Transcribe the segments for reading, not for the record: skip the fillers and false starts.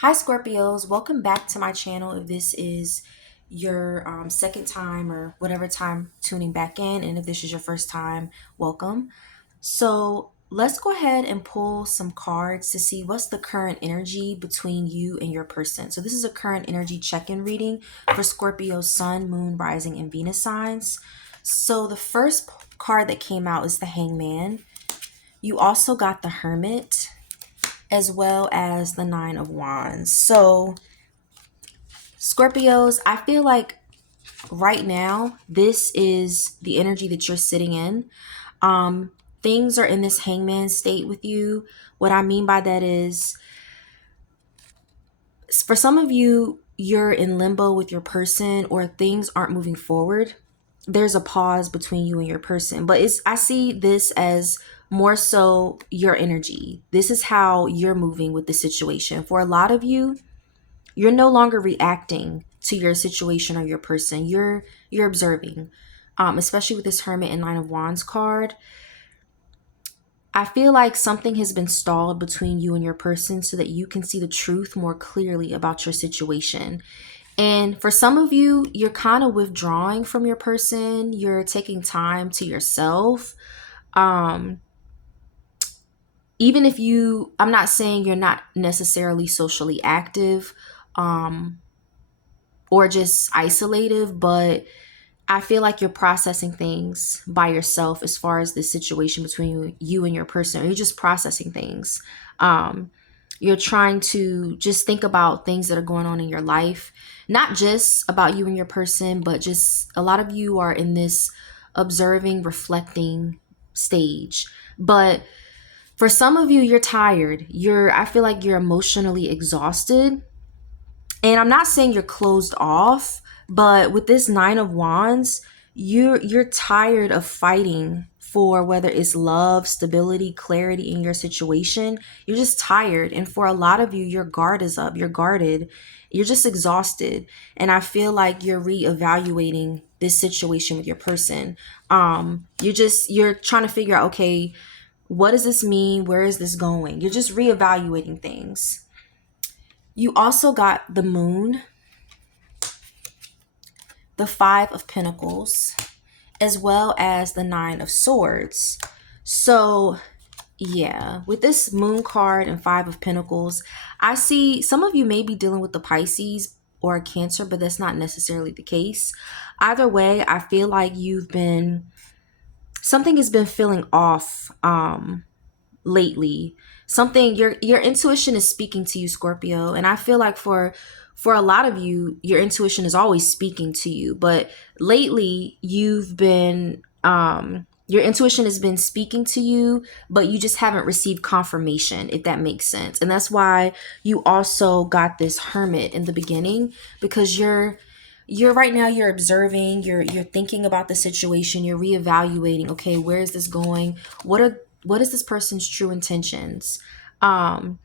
Hi Scorpios, welcome back to my channel. If this is your second time or whatever time tuning back in, and if this is your first time, welcome. So let's go ahead and pull some cards to see what's the current energy between you and your person. So this is a current energy check-in reading for Scorpio Sun, Moon, Rising, and Venus signs. So the first card that came out is the Hangman. You also got the Hermit, as well as the Nine of Wands. So Scorpios, I feel like right now this is the energy that you're sitting in. Things are in this hangman state with you. What I mean by that is, for some of you, you're in limbo with your person, or things aren't moving forward. There's a pause between you and your person, but I see this as more so your energy. This is how you're moving with the situation. For a lot of you, you're no longer reacting to your situation or your person. You're observing, especially with this Hermit and Nine of Wands card. I feel like something has been stalled between you and your person so that you can see the truth more clearly about your situation. And for some of you, you're kind of withdrawing from your person. You're taking time to yourself. Um, Even if I'm not saying you're not necessarily socially active, or just isolative, but I feel like you're processing things by yourself as far as the situation between you and your person, or you're just processing things. Um, you're trying to just think about things that are going on in your life, not just about you and your person, but just a lot of you are in this observing, reflecting stage. But for some of you, you're tired. I feel like you're emotionally exhausted. And I'm not saying you're closed off, but with this Nine of Wands, you're tired of fighting for whether it's love, stability, clarity in your situation. You're just tired. And for a lot of you, your guard is up. You're guarded. You're just exhausted. And I feel like you're reevaluating this situation with your person. You're trying to figure out, okay, what does this mean? Where is this going? You're just reevaluating things. You also got the Moon, the Five of Pentacles, as well as the Nine of Swords. So yeah, with this Moon card and Five of Pentacles, I see some of you may be dealing with the Pisces or a Cancer, but that's not necessarily the case. Either way, I feel like something has been feeling off lately. Something, your intuition is speaking to you, Scorpio, and I feel like for a lot of you, your intuition is always speaking to you, but lately you've been your intuition has been speaking to you, but you just haven't received confirmation, if that makes sense. And that's why you also got this Hermit in the beginning, because you're right now, you're observing, you're thinking about the situation, you're reevaluating, okay, where is this going? What is this person's true intentions? And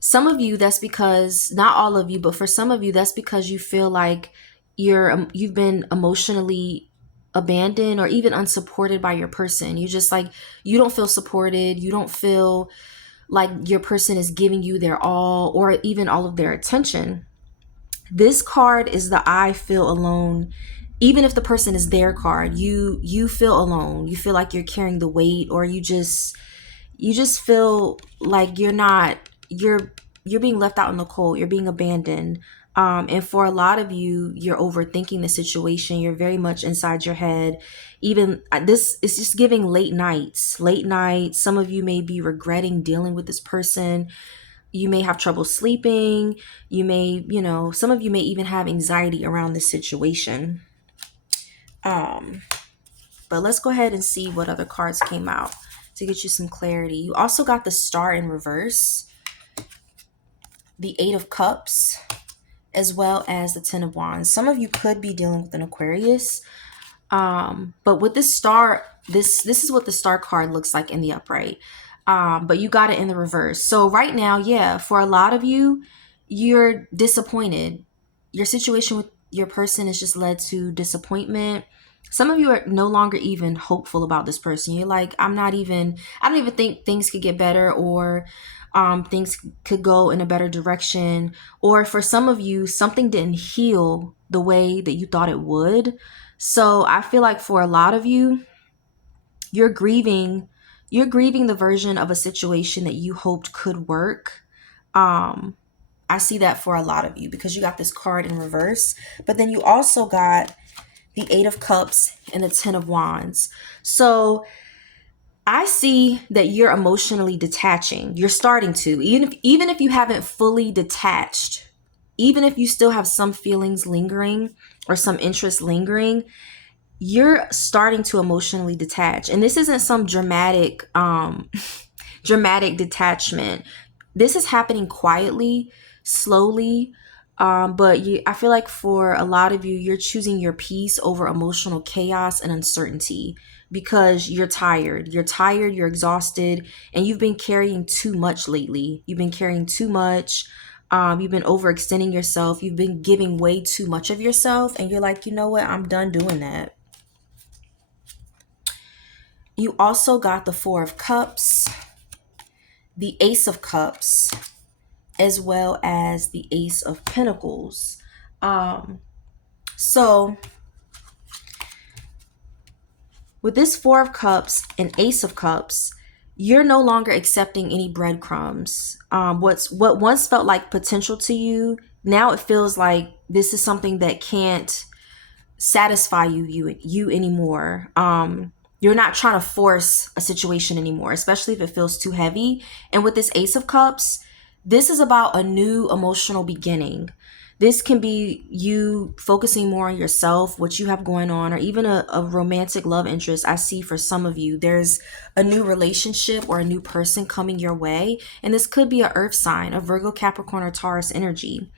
some of you, that's because, not all of you, but for some of you, that's because you feel like you've been emotionally abandoned or even unsupported by your person. You just like, you don't feel supported. You don't feel like your person is giving you their all or even all of their attention. This card is the I feel alone. Even if the person is their card, you feel alone. You feel like you're carrying the weight, or you just feel like you're being left out in the cold. You're being abandoned. And for a lot of you, you're overthinking the situation. You're very much inside your head. Even this is just giving late nights. Late nights. Some of you may be regretting dealing with this person. You may have trouble sleeping. Some of you may even have anxiety around this situation. But let's go ahead and see what other cards came out to get you some clarity. You also got the Star in reverse, the Eight of Cups, as well as the Ten of Wands. Some of you could be dealing with an Aquarius. But with this star, this is what the Star card looks like in the upright. But you got it in the reverse. So right now, yeah, for a lot of you, you're disappointed. Your situation with your person has just led to disappointment. Some of you are no longer even hopeful about this person. You're like, I don't even think things could get better, or things could go in a better direction. Or for some of you, something didn't heal the way that you thought it would. So I feel like for a lot of you, you're grieving, you're grieving the version of a situation that you hoped could work. Um, I see that for a lot of you because you got this card in reverse, but then you also got the Eight of Cups and the Ten of Wands. So I see that you're emotionally detaching. You're starting to, even if you haven't fully detached, even if you still have some feelings lingering or some interest lingering, you're starting to emotionally detach. And this isn't some dramatic dramatic detachment. This is happening quietly, slowly. I feel like for a lot of you, you're choosing your peace over emotional chaos and uncertainty because you're tired. You're tired, you're exhausted, and you've been carrying too much lately. You've been carrying too much. You've been overextending yourself. You've been giving way too much of yourself. And you're like, you know what? I'm done doing that. You also got the Four of Cups, the Ace of Cups, as well as the Ace of Pentacles. Um, so with this Four of Cups and Ace of Cups, you're no longer accepting any breadcrumbs. What once felt like potential to you, now it feels like this is something that can't satisfy you anymore. You're not trying to force a situation anymore, especially if it feels too heavy. And with this Ace of Cups, this is about a new emotional beginning. This can be you focusing more on yourself, what you have going on, or even a romantic love interest. I see for some of you, there's a new relationship or a new person coming your way. And this could be an earth sign, a Virgo, Capricorn, or Taurus energy.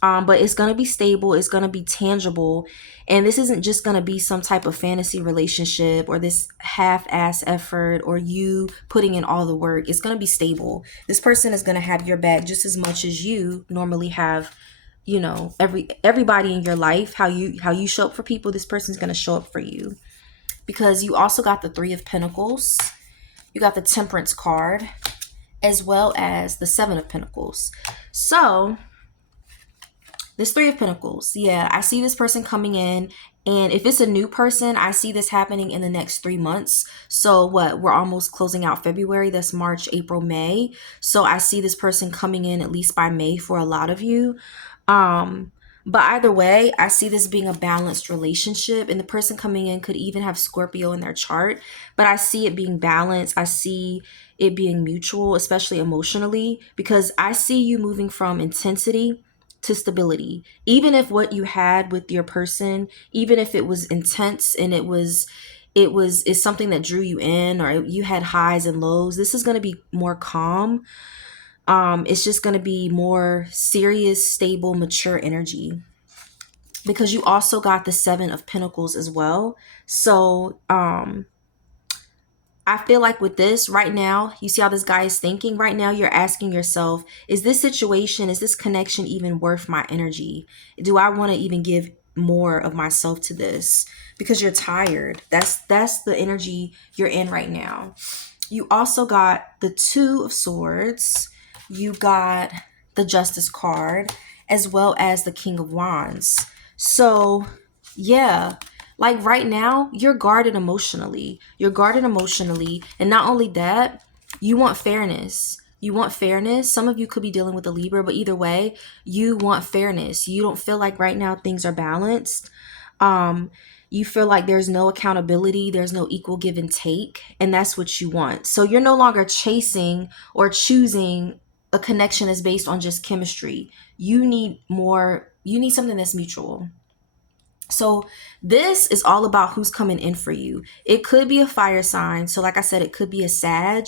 But it's going to be stable, it's going to be tangible, and this isn't just going to be some type of fantasy relationship or this half-ass effort or you putting in all the work. It's going to be stable. This person is going to have your back just as much as you normally have, you know, everybody in your life. How you show up for people, this person's going to show up for you. Because you also got the Three of Pentacles, you got the Temperance card, as well as the Seven of Pentacles. So this Three of Pentacles, yeah, I see this person coming in. And if it's a new person, I see this happening in the next 3 months. So what? We're almost closing out February. That's March, April, May. So I see this person coming in at least by May for a lot of you. But either way, I see this being a balanced relationship, and the person coming in could even have Scorpio in their chart. But I see it being balanced. I see it being mutual, especially emotionally, because I see you moving from intensity to stability. Even if what you had with your person, even if it was intense and it's something that drew you in, or you had highs and lows, this is going to be more calm. It's just going to be more serious, stable, mature energy, because you also got the Seven of Pentacles as well. So I feel like with this right now, you see how this guy is thinking right now. You're asking yourself, is this situation, is this connection even worth my energy? Do I want to even give more of myself to this? Because you're tired. That's the energy you're in right now. You also got the Two of Swords. You got the Justice card, as well as the King of Wands. So yeah, like right now, you're guarded emotionally. You're guarded emotionally. And not only that, you want fairness. You want fairness. Some of you could be dealing with a Libra, but either way, you want fairness. You don't feel like right now things are balanced. You feel like there's no accountability, there's no equal give and take, and that's what you want. So you're no longer chasing or choosing a connection that's based on just chemistry. You need more, you need something that's mutual. So this is all about who's coming in for you. It could be a fire sign. So like I said, it could be a Sag.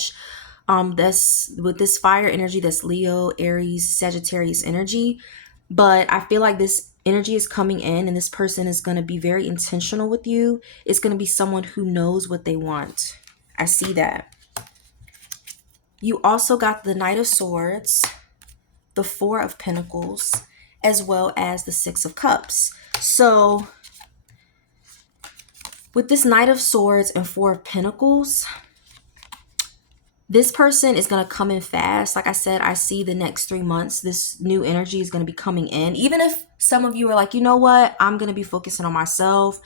That's with this fire energy, that's Leo, Aries, Sagittarius energy. But I feel like this energy is coming in and this person is going to be very intentional with you. It's going to be someone who knows what they want. I see that. You also got the Knight of Swords, the Four of Pentacles, as well as the Six of Cups. So With this Knight of Swords and Four of Pentacles, this person is going to come in fast. Like I said, I see the next 3 months, this new energy is going to be coming in. Even if some of you are like, you know what, I'm going to be focusing on myself.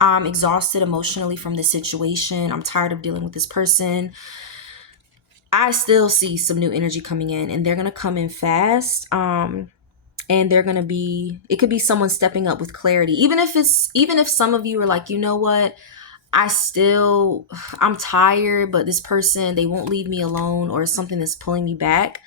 I'm exhausted emotionally from this situation. I'm tired of dealing with this person. I still see some new energy coming in, and they're going to come in fast. And they're going to be, it could be someone stepping up with clarity. Even if some of you are like, you know what, I'm tired, but this person, they won't leave me alone, or something that's pulling me back.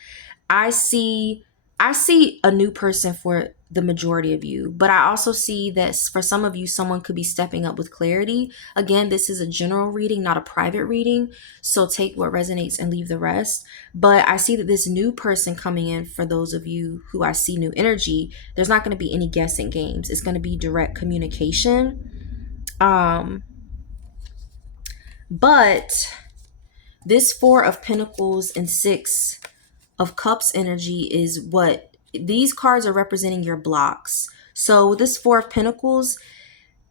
I see a new person for the majority of you, but I also see that for some of you, someone could be stepping up with clarity. Again, this is a general reading, not a private reading. So take what resonates and leave the rest. But I see that this new person coming in, for those of you who I see new energy, there's not going to be any guessing games. It's going to be direct communication. But this Four of Pentacles and Six of Cups energy is what these cards are representing, your blocks. So with this Four of Pentacles,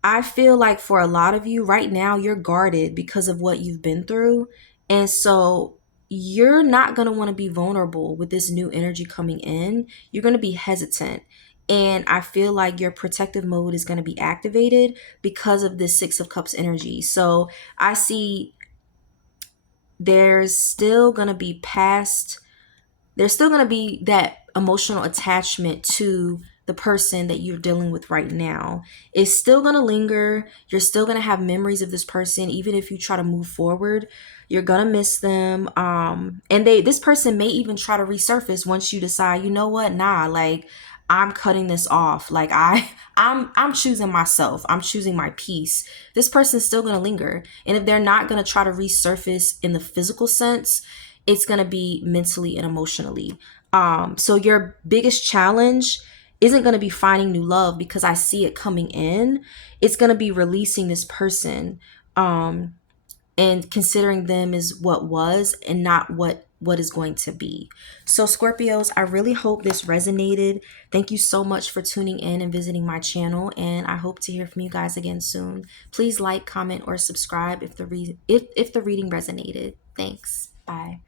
I feel like for a lot of you right now, you're guarded because of what you've been through. And so you're not going to want to be vulnerable with this new energy coming in. You're going to be hesitant. And I feel like your protective mode is going to be activated because of this Six of Cups energy. So I see there's still going to be that emotional attachment to the person that you're dealing with right now. It's still going to linger. You're still going to have memories of this person. Even if you try to move forward, you're going to miss them. And this person may even try to resurface once you decide, you know what, nah, like I'm cutting this off. Like I'm choosing myself. I'm choosing my peace. This person's still going to linger. And if they're not going to try to resurface in the physical sense, it's going to be mentally and emotionally. So your biggest challenge isn't going to be finding new love, because I see it coming in. It's going to be releasing this person, and considering them as what was and not what is going to be. So Scorpios, I really hope this resonated. Thank you so much for tuning in and visiting my channel, and I hope to hear from you guys again soon. Please like, comment, or subscribe if the reading resonated. Thanks. Bye.